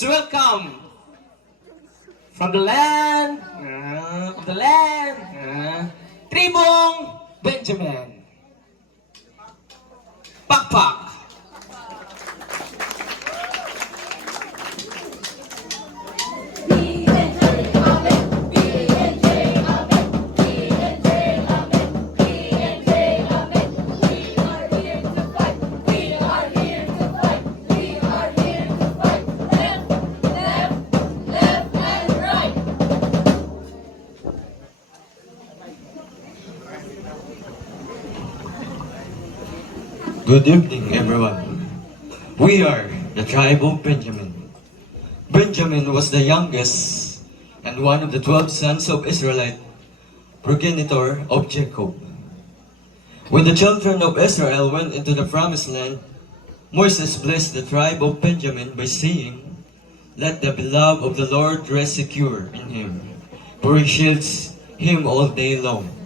Welcome from the land, Tribong Benjamin. Pakpak. Good evening, everyone. We are the tribe of Benjamin. Benjamin was the youngest and one of the 12 sons of Israelite, progenitor of Jacob. When the children of Israel went into the promised land, Moses blessed the tribe of Benjamin by saying, "Let the beloved of the Lord rest secure in him, for he shields him all day long."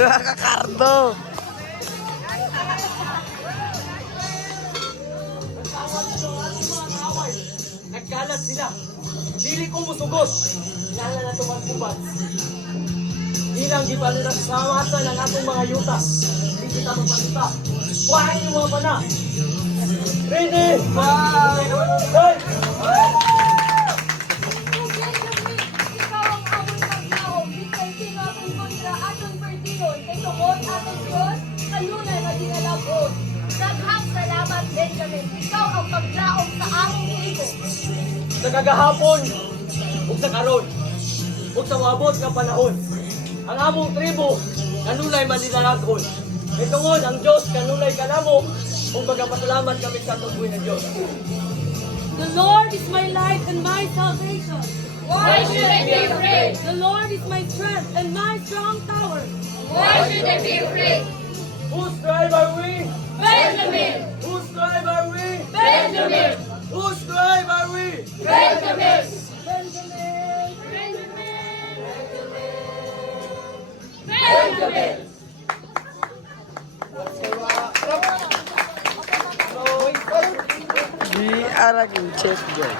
Kakakardo! Nagkalat sila. Dili ko musugod. Lala na tumakbubat. Ilang gibalira sa samatan ang atong mga yutas. Hindi kita magpakita. Buhay niyo mga pana. Ready? Hey! Ikaw ang amon maglaom, bitay tinatong kontra atong perdiyon, kay tungod atong Diyos, kanunay na dinalagod. Daghang salamat, Benjamin, ikaw ang paglaom sa among tribo. Sa kagahapon, ug sa karon, ug sa maabot nga panahon, ang among tribo kanulay manilalagon. Kay tungod ang Diyos kanulay kanamo, ug magpasalamat kami sa atong buhay na Diyos. The Lord is my light and my salvation. Why should I be afraid? The Lord is my strength and my strong tower. Why should I be afraid? Whose tribe are we? Benjamin! Whose tribe are we? Benjamin! Whose tribe are we? Benjamin! Benjamin! Benjamin! Di arag yung chest dyan.